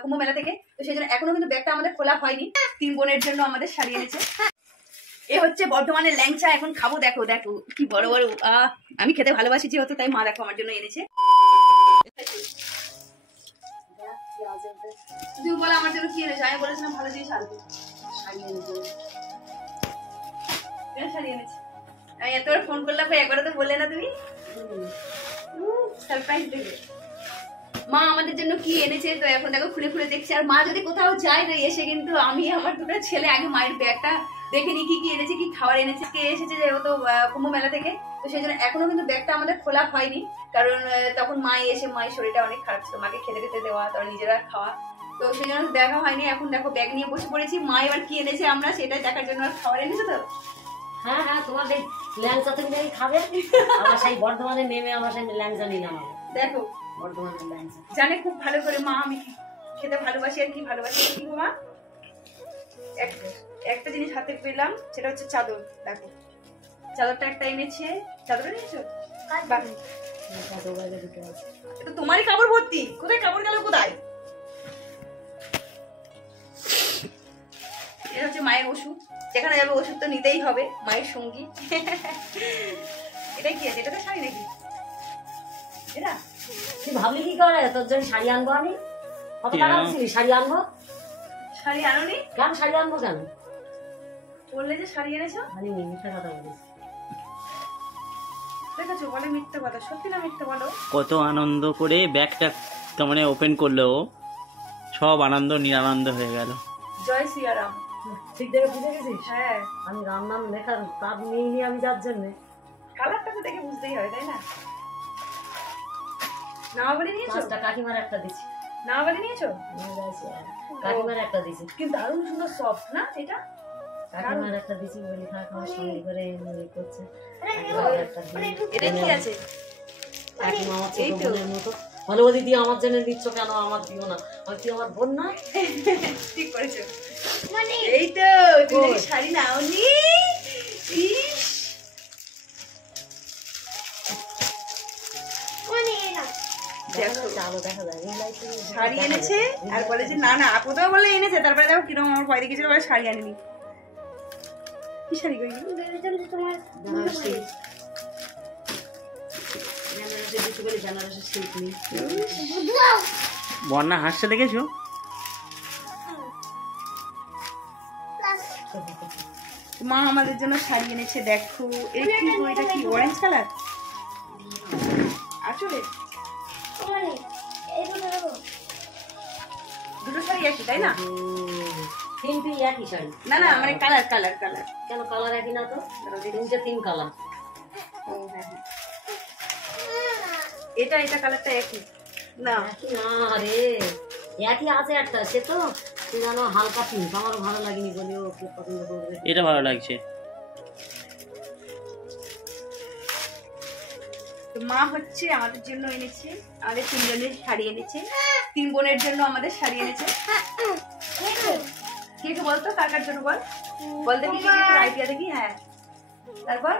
কুম্ভ মেলা থেকে, তো সেই জন্য এখনো কিন্তু ব্যাগটা আমাদের খোলা হয়নি। 3 বোনের জন্য আমাদের শাড়ি এনেছে। এ হচ্ছে বর্ধমানের ল্যাংচা, এখন খাবো। দেখো দেখো কি বড় বড়, আমি খেতে ভালোবাসি যেহেতু, তাই মা দেখো আমার জন্য এনেছে। তুমি বলো আমার জন্য কি এনেছো? আমি বলেছিলাম ভালো জিনিস আনতে। শাড়ি এনেছে। আমি এতবার ফোন করলাম, একবারও তো বললে না তুমি। সারপ্রাইজ দেবে মা আমাদের জন্য কি এনেছে, তো এখন দেখো খুলে খুলে দেখছি। আর মা যদি কোথাও যায় না এসে, কিন্তু আমি আমার দুটো ছেলে আগে মায়ের ব্যাগটা দেখে নি কি কি এনেছে, কি খাবার এনেছে। কে এসেছে যেহেতু কুম্ভ মেলা থেকে, তো সেই জন্য এখনো কিন্তু ব্যাগটা আমাদের খোলা হয়নি। কারণ তখন মায়ের শরীরটা অনেক খারাপ ছিল, মাকে খেতে খেতে দেওয়া, তারপর নিজেরা খাওয়া, তো সেই জন্য দেখা হয়নি। এখন দেখো ব্যাগ নিয়ে বসে পড়েছি। মা এবার কি এনেছে আমরা সেটাই দেখার জন্য। আর খাবার এনেছে তো? হ্যাঁ হ্যাঁ, তোমার এই ল্যাংচা তুমি খাবে। আমার সেই বর্ধমানে নেমে আমার সেই ল্যাংচা নিলাম। দেখো বর্ধমানের ল্যাংচা জানে খুব ভালো করে মা আমি খেতে ভালোবাসি। আর কি ভালোবাসি কি মা, একটা জিনিস হাতে পেলাম, সেটা হচ্ছে চাদর। দেখো চাদরটা একটা এনেছে। চাদর এনেছো? এটা তোমারই কাপড় ভর্তি। কোথায় কাপড় গেল কোথায়? এটা হচ্ছে মায়ের ওষুধ, যেখানে যাবে ওষুধ তো নিতেই হবে, মায়ের সঙ্গী। এটা কি আছে? এটা তো শাড়ি নাকি? এটা তুই ভাবলি কি করে তোর জন্য শাড়ি আনবো আমি? কত টাকা দিছিলি শাড়ি আনবো? শাড়ি আনোনি কেন? শাড়ি আনবো কেন? বললে যে শাড়ি এনেছো। আমি মিথ্যা কথা বলিস। দেখেছো বলে মিথ্যা কথা, সত্যি না মিথ্যা বলো? কত আনন্দ করে ব্যাগটা মানে ওপেন করলো, সব আনন্দ নিরানন্দ হয়ে গেল। জয় শ্রীরাম। ঠিক দেখে বুঝে গেছিস? হ্যাঁ, আমি রাম নাম লেখার তার নিয়ে আমি যার জন্য কালারটা তো দেখে বুঝতেই হয়, তাই না? নামাবালি নিয়েছো? কাকিমার একটা দিছি। নামাবালি নিয়েছো? কাকিমার একটা দিছি, কিন্তু দারুণ সুন্দর সফট না এটা? কাকিমার একটা দিছি বলি কাকিমার সঙ্গে করে করছে। এটা কি আছে? কাকিমা আমার ছোট বোনের মতো। ভালো দিদি আমার জন্য দিচ্ছ কেন? আমার দিও না, আমি কি আমার বোন না? ঠিক করেছো। এই তো তুমি শাড়ি নাওনি? দেখো শাড়ি এনেছে আর বলে যে না না কোথাও বলে এনেছে, তারপরে দেখো কিরকম আমার ভয় দেখেছিল, বলে শাড়ি আনেনি। কি শাড়ি করি তোমার? বন্যা হাসছে দেখেছো? মা আমাদের জন্য শাড়ি এনেছে। দেখো এটা কি অরেঞ্জ কালার? আসলে দুটো শাড়ি একই তাই না? তিনটি একই শাড়ি? না না মানে কালার কালার কালার। কেন কালার একই না তো? তিনটে তিন কালার। এটা এটা কালারটা একই না? না রে, একই আছে একটা, সে তো জানো হালকা পিঙ্ক, আমারও ভালো লাগেনি বলে ও পছন্দ করবে। এটা ভালো লাগছে। মা হচ্ছে আমাদের জন্য এনেছে, আমাদের 3 জনের শাড়ি এনেছে। 3 বোনের জন্য আমাদের শাড়ি এনেছে। কে কে বলতো কার কার জন্য বল, বল দেখি আইডিয়া দেখি। হ্যাঁ তারপর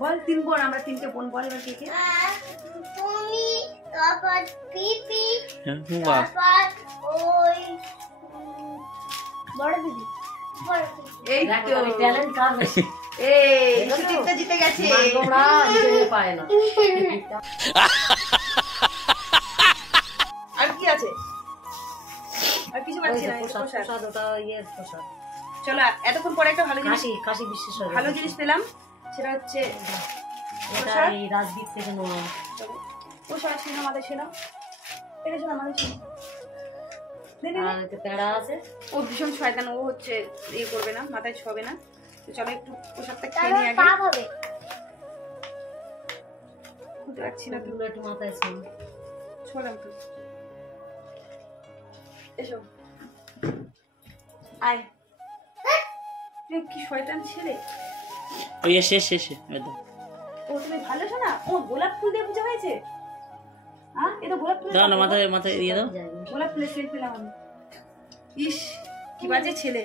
বল 3 বোন, আমরা 3টে বোন। বল এবার কে কে? তুমি, তারপর পিপি, বাহ তারপর ওই বড় দিদি। এই তো ট্যালেন্ট কার বেশি? এই সুচিত্রা জিতে গেছে। তোমরা নিজে পায় না। আর কি আছে? আর কিছু পাচ্ছি না। প্রসাদ ওটা ইয়ে প্রসাদ। চলো এতক্ষণ পরে একটা ভালো জিনিস, কাশি বিশেষ ভালো জিনিস পেলাম, সেটা হচ্ছে এটা এই রাজদীপ থেকে নেওয়া। প্রসাদ ছিল আমাদের, ছিল এটা ছিল আমাদের ছিল। আর পেড়া আছে। ও ভীষণ শয়তান, ও হচ্ছে ইয়ে করবে না, মাথায় ছবে না। তো চলো একটু প্রসাদটা খেয়ে নিই আগে। খুঁজে পাচ্ছি না, তুলো একটু মাথায় ছলাম তো। এসো আয়। কি শয়তান ছেলে। ওই শেষ শেষ একদম। ও তুমি ভালো শোনা। ও গোলাপ ফুল দিয়ে পূজা হয়েছে। হ্যাঁ এটা গোলাপ ফুল দাও না, মাথায় মাথায় দিয়ে দাও। গোলাপ ফুলের সেল পেলাম আমি। ইস কি বাজে ছেলে।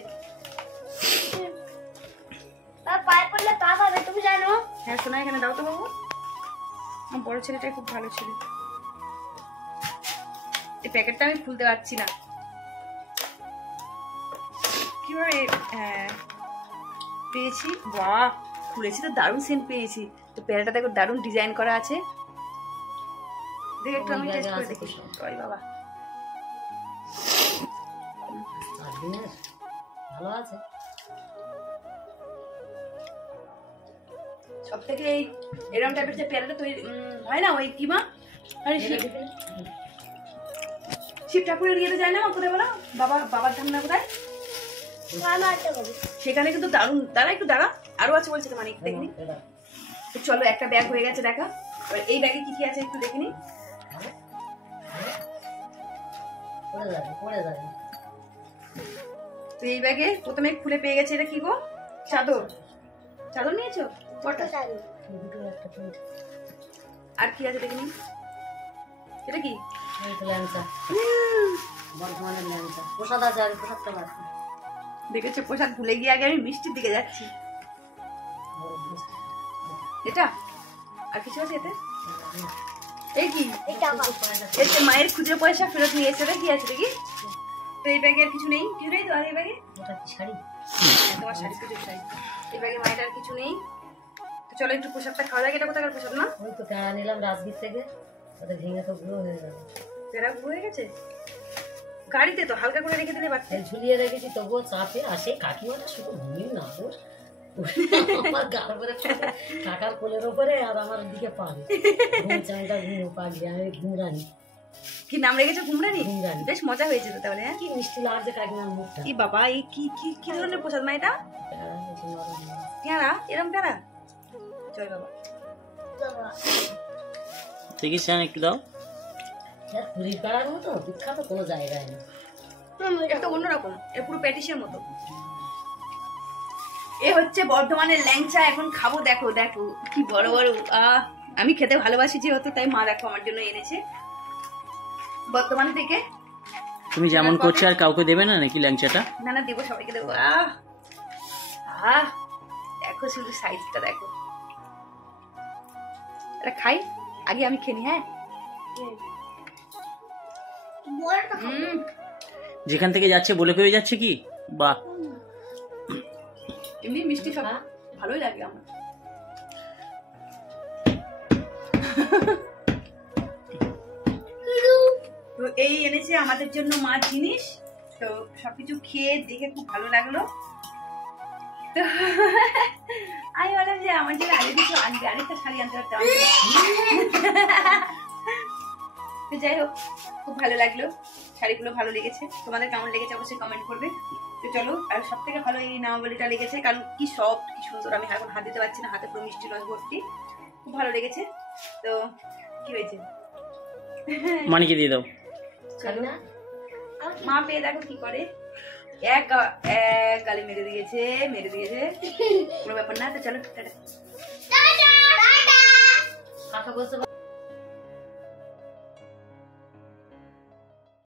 তার পায়ে পড়লে পা পাবে, তুমি জানো? হ্যাঁ শোনা, এখানে দাও তো বাবু। আমার বড় ছেলেটাই খুব ভালো ছেলে। এই প্যাকেটটা আমি খুলতে পারছি না কিভাবে। পেয়েছি, বাহ খুলেছি তো দারুণ সেন্ট পেয়েছি। তো প্যারাটা দেখো দারুণ ডিজাইন করা আছে, দেখে একটু আমি টেস্ট করে দেখি। ওই বাবা ভালো আছে। সব থেকে এই এরকম টাইপের যে প্যারাটা তৈরি হয় না, ওই কি মা, আরে শিব ঠাকুরের ইয়েতে যায় না কোথায় বলো, বাবার ধাম না কোথায়, সেখানে কিন্তু দারুণ। দাঁড়া একটু দাঁড়া, আরো আছে বলছে তো মানে দেখিনি। তো চলো একটা ব্যাগ হয়ে গেছে দেখা, এবার এই ব্যাগে কি কি আছে একটু দেখিনি। তো এই ব্যাগে প্রথমে খুলে পেয়ে গেছে, এটা কি গো, চাদর। চাদর নিয়েছো কটা, আর কি আছে দেখিনি, এটা কি বর্ধমানের ল্যাংচা প্রসাদ আছে, আর প্রসাদটা বাকি। দেখেছো প্রসাদ ভুলে গিয়ে আগে আমি মিষ্টির দিকে যাচ্ছি। এটা আর কিছু আছে এতে, এই কি এতে মায়ের খুচরো পয়সা ফেরত নিয়ে এসে, কি আছে দেখি। তো এই ব্যাগে আর কিছু নেই, কিছু নেই তো। আর এই ব্যাগে শাড়ি, তোমার শাড়ি, পুজোর শাড়ি। এই ব্যাগে মায়ের আর কিছু নেই। তো চলো একটু প্রসাদটা খাওয়া যাক। এটা কোথাকার প্রসাদ না, ওই তো পেড়া নিলাম রাজগীর থেকে, ওটা ভেঙে তো গুঁড়ো হয়ে গেল। পেড়া গুঁড়ো হয়ে গেছে, গাড়িতে তো হালকা করে রেখে দিলে পারতে। ঝুলিয়ে রেখেছি তবুও চাপে আসে। কাকিমাটা শুধু ঘুমিয়ে না তোর আমার গাল করে কাকার কোলের ওপরে, আর আমার দিকে পাবে চাঁদা ঘুমো পাগলি, আমি ঘুমরানি। কি নাম রেখেছো, ঘুমরানি? ঘুমরানি। বেশ মজা হয়েছে তো তাহলে। হ্যাঁ কি মিষ্টি লাগছে কাকিমার মুখটা। কি বাবা, এই কি কি কি ধরনের প্রসাদ মা এটা? পেয়ারা, এরম পেয়ারা, জয় বাবা। চিকিৎসা একটু দাও। পুরীর পাড়ার মতো বিখ্যাত কোনো জায়গায় না, এটা অন্যরকম, এ পুরো প্যাটিসের মতো। এ হচ্ছে বর্ধমানের ল্যাংচা, এখন খাবো। দেখো দেখো কি বড় বড়, আমি খেতে ভালোবাসি যেহেতু, তাই মা দেখো আমার জন্য এনেছে বর্ধমান থেকে। তুমি যেমন করছো আর কাউকে দেবে না নাকি ল্যাংচাটা? না না দেবো, সবাইকে দেবো। দেখো শুধু সাইজটা দেখো, এটা খাই আগে, আমি খেনি। হ্যাঁ যেখান থেকে যাচ্ছে বলে করে যাচ্ছে কি, বাহ। এমনি মিষ্টি সব ভালোই লাগে আমার। তো এই এনেছে আমাদের জন্য মা জিনিস, তো সবকিছু খেয়ে দেখে খুব ভালো লাগলো। তো আমি বললাম যে আমার জন্য আগে কিছু আনবে, আরেকটা শাড়ি আনতে পারতাম। তো যাই হোক খুব ভালো লাগলো, শাড়িগুলো ভালো লেগেছে। তোমাদের কেমন লেগেছে অবশ্যই কমেন্ট করবে। তো চলো, আর সব থেকে ভালো এই নামাবলিটা লেগেছে, কারণ কি সফট, কি সুন্দর। আমি এখন হাত দিতে পারছি না, হাতে পুরো মিষ্টি রস ভর্তি, খুব ভালো লেগেছে। তো কি হয়েছে, মানিকে দিয়ে দাও। চলো মা পেয়ে দেখো কি করে, এক গালি মেরে দিয়েছে, কোনো ব্যাপার না। তো চলো টাটা। কাকা বলতে